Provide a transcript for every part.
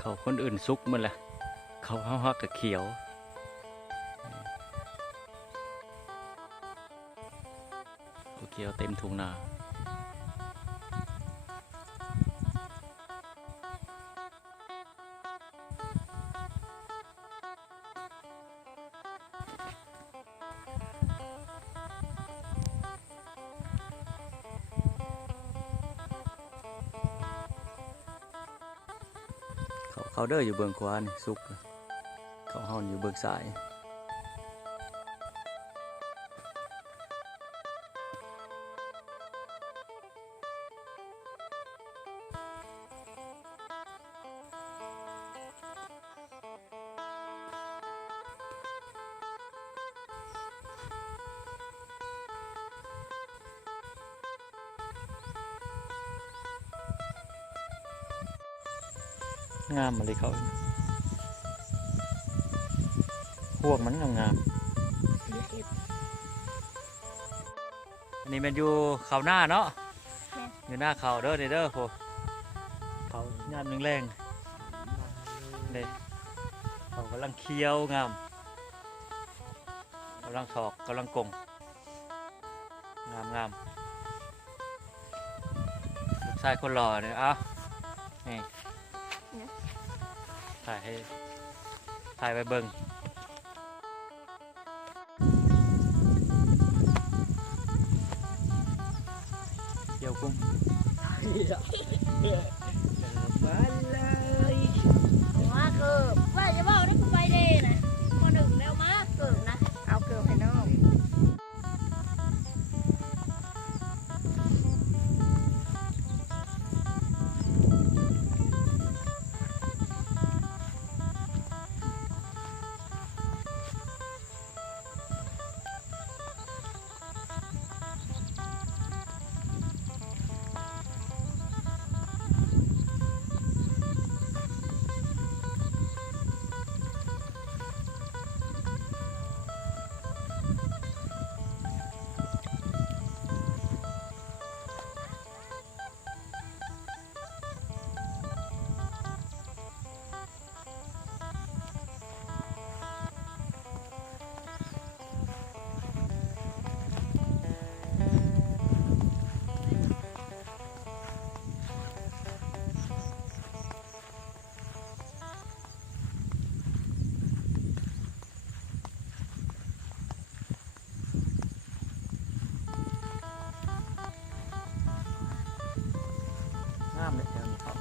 เขาคนอื่นซุกมันแหละเขาฮักกับเขียวเขียวเต็มทุ่งนาเขาเด้ออยู่เบื้องขวานี่ซุกเขาห่อนอยู่เบื้องซ้ายงามมาเลยเขาพวกมันงามอันนี้มันอยู่เขาหน้าเนาะอยู่หน้าเขาเด้อเด้อโหเขางามแรงๆเลยเขากำลังเคี้ยวงามกำลังถอกกำลังกงงามลูกชายคนหล่อเนี่ยเอานี่ถ่ายไปเบิ่งเกี่ยวกุ้งมาเลยมาเกิบว่าจะบอกได้กูไปเด้นะมาหนึ่งแล้วมาเกิบนะเอาเกิบให้น้องงามเลยเดี๋ยวนี้เขา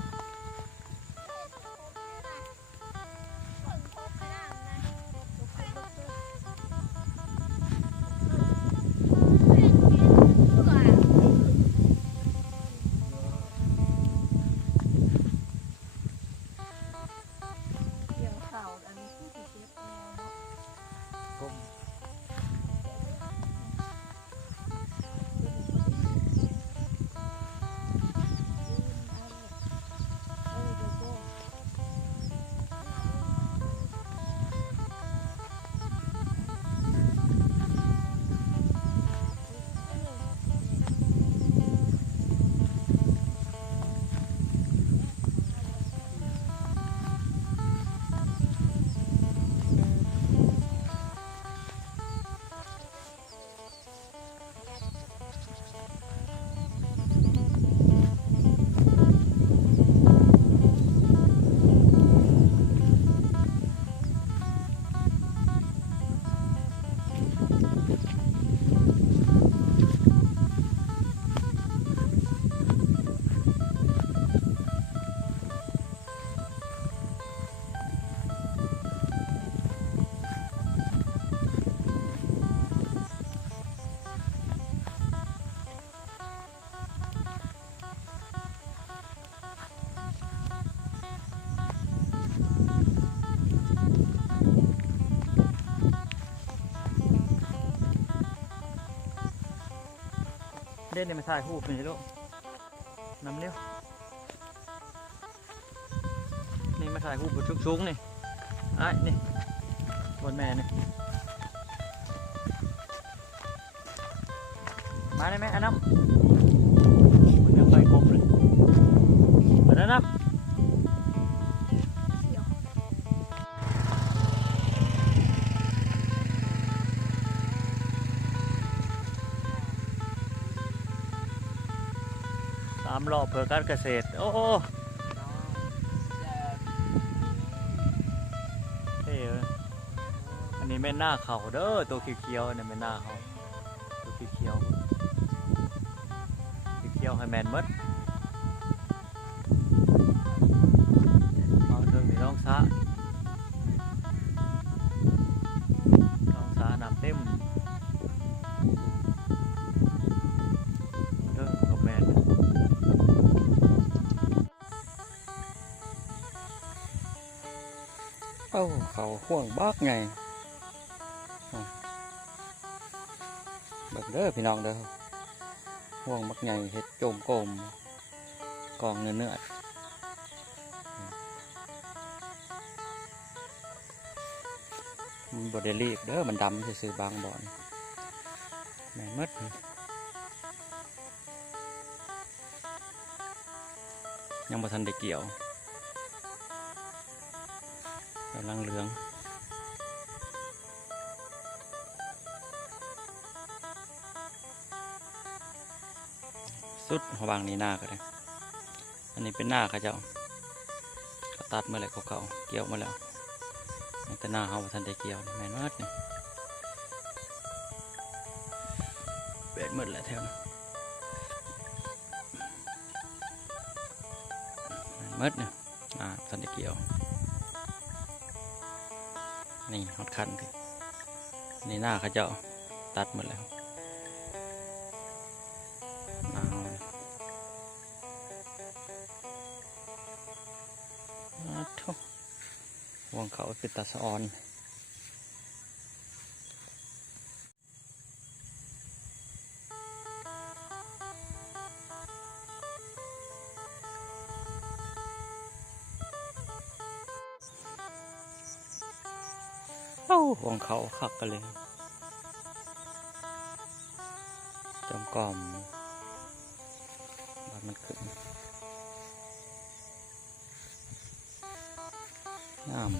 ก้มเล่นในมาถ่ายรูปนี่ลูกน้ำเลี้ยวนี่มาถ่ายรูปบนชุกๆนี่ไอ้นี่บนแม่นี่มาได้ไหมอันน้ำมันยังไปกบเลยมาแล้วน้ำ 3 รอบเพื่อการเกษตรโอ้โหเท่เลยอันนี้แม่นหน้าเขาเด้อตัวเขียวๆนี่แม่นหน้าเขาตัวเขียวให้แมนมดเอาเรื่องนี้น้องสะน้ำเต็มเรื่องกับแมนเอ้าเขาห่วงบักไงเบิ่งเด้อพี่น้องเด้อห่วงบักไงเห็ดโจมโกมกองเนื้อมันบดเดลีบเด้อมันดำซื่อๆบางบ่อนแม่นมดยังบ่ทันได้เกี่ยวกำลังเหลืองสุดระหว่างนี้หน้าก็ได้อันนี้เป็นหน้าเขาเจ้าเขาตัดมาแล้วเขาเกี่ยวมาแล้วแต่หน้าเขาบ่ทันได้เกี่ยวแม่นมดนี่เบ็ดหมดแล้วแถวนั้นแม่นมดเนี่ยทันได้เกี่ยวนี่ฮอดคันคือนี่หน้าเขาเจ้าตัดหมดแล้วหน้าเขาทุกวงเขาเป็นตาสะออนเอ้าห่วงเขาขักกันเลยจมกล่อมบัดมันขึ้นงาม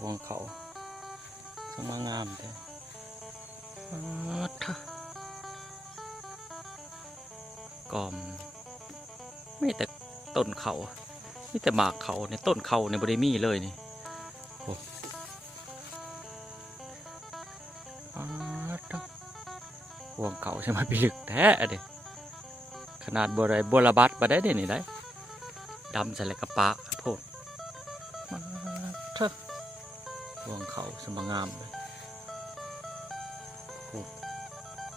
ห่วงเขาสมางามเลยกอมไม่แต่ต้นเขาไม่แต่หมากเขาในต้นเขาในบริมีเลยนี่ห่วงเขาใช่ไหมปีลึกแท้เด็ขนาดบัวระบัดมาได้เด่นี่ได้ดำใส่เลยกระปะโพดห่วงเขาสมงามเลย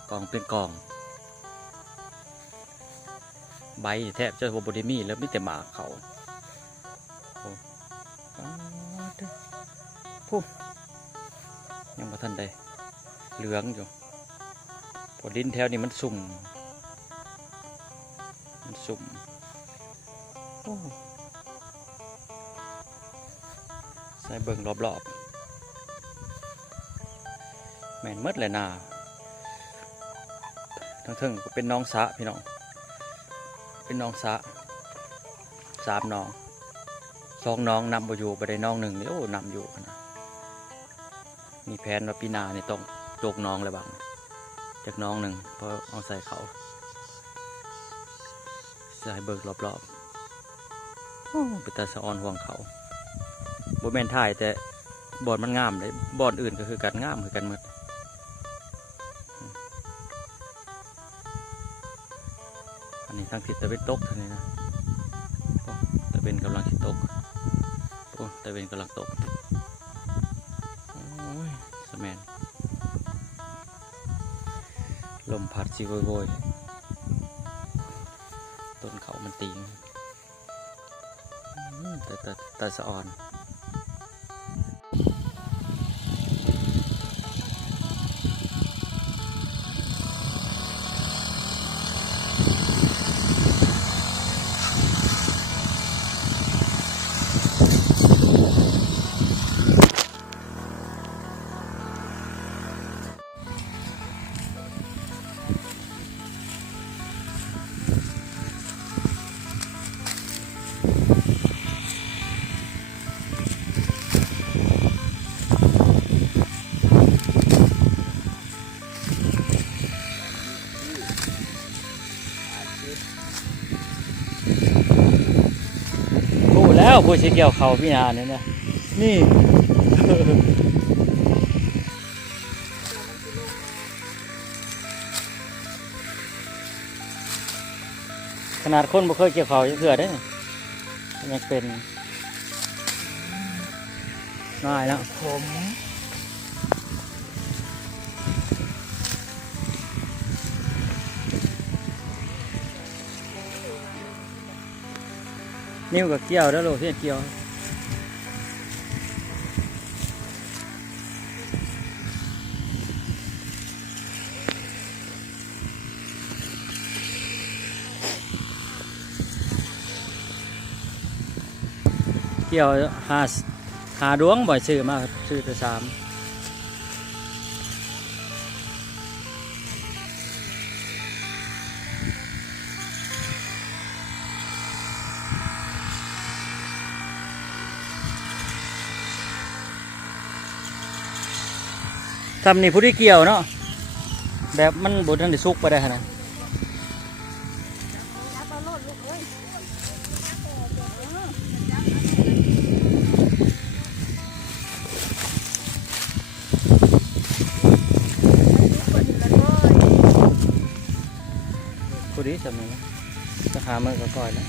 กองเป็นกองใบแทบจะบริมีแล้วไม่แต่หมากเขาพูยังมาทันใดเหลืองอยู่พอดินแถวนี้มันสุ่มใส่เบิ่งรอบๆแม่นมดเลยนาทั้งก็เป็นน้องสะพี่น้องเป็นน้องสะ3 น้อง2 น้องนำไปอยู่ไปได้น้อง1นี่โอ้นำอยู่นะมีแผนว่าปีหน้านี่ต้องโจกน้องเลยบ้างจากน้อง1เพราะเอาใส่เขาใส่เบิกรอบๆเป็นตาสะออนห่วงเขาบ่แม่นถ่ายแต่บอนมันงามเลยบอนอื่นก็คือกันงามคือกันหมดอันนี้ทางทิศตะวันตกเท่านี้นะตะวันกำลังตกตะวันกำลังตกโอ้ยสแมนลมพัดสิโวยต้นเขามันตีงแต่สะออน พูดแล้วพูดสิเกี่ยวเขาพี่นาเนี่ยนะนี่ ขนาดคนบ่เคยเกี่ยวเขายังเถื่อได้นี่ยังเป็นง่ายแล้ว ผม นิ้วกับเกี่ยวแล้วโลกที่เกี่ยวเกี่ยวหาดวงบ่อยซื้อมากซื้อแต่3ทำนี่ผู้ที่เกี่ยวเนาะแบบมันบดทันได้สุกไปได้ขนาด รับเอาโลดลูกเอ้ยผู้ที่ทำนี่จะหามือก็ก่อยแล้ว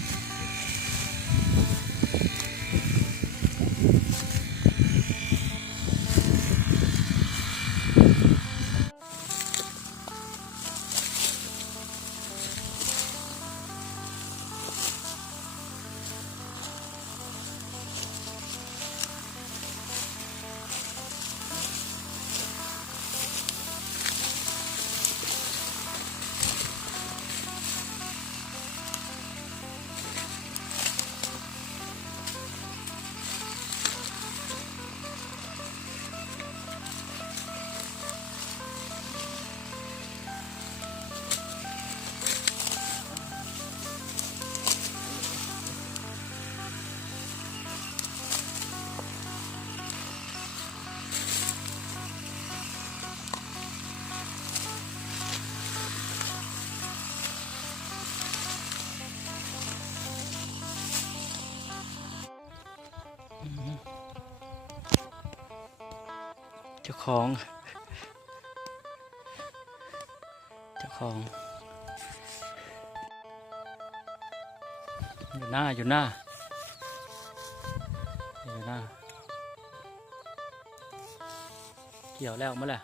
เจ้าของอยู่หน้าเกี่ยวแล้วมาแหละ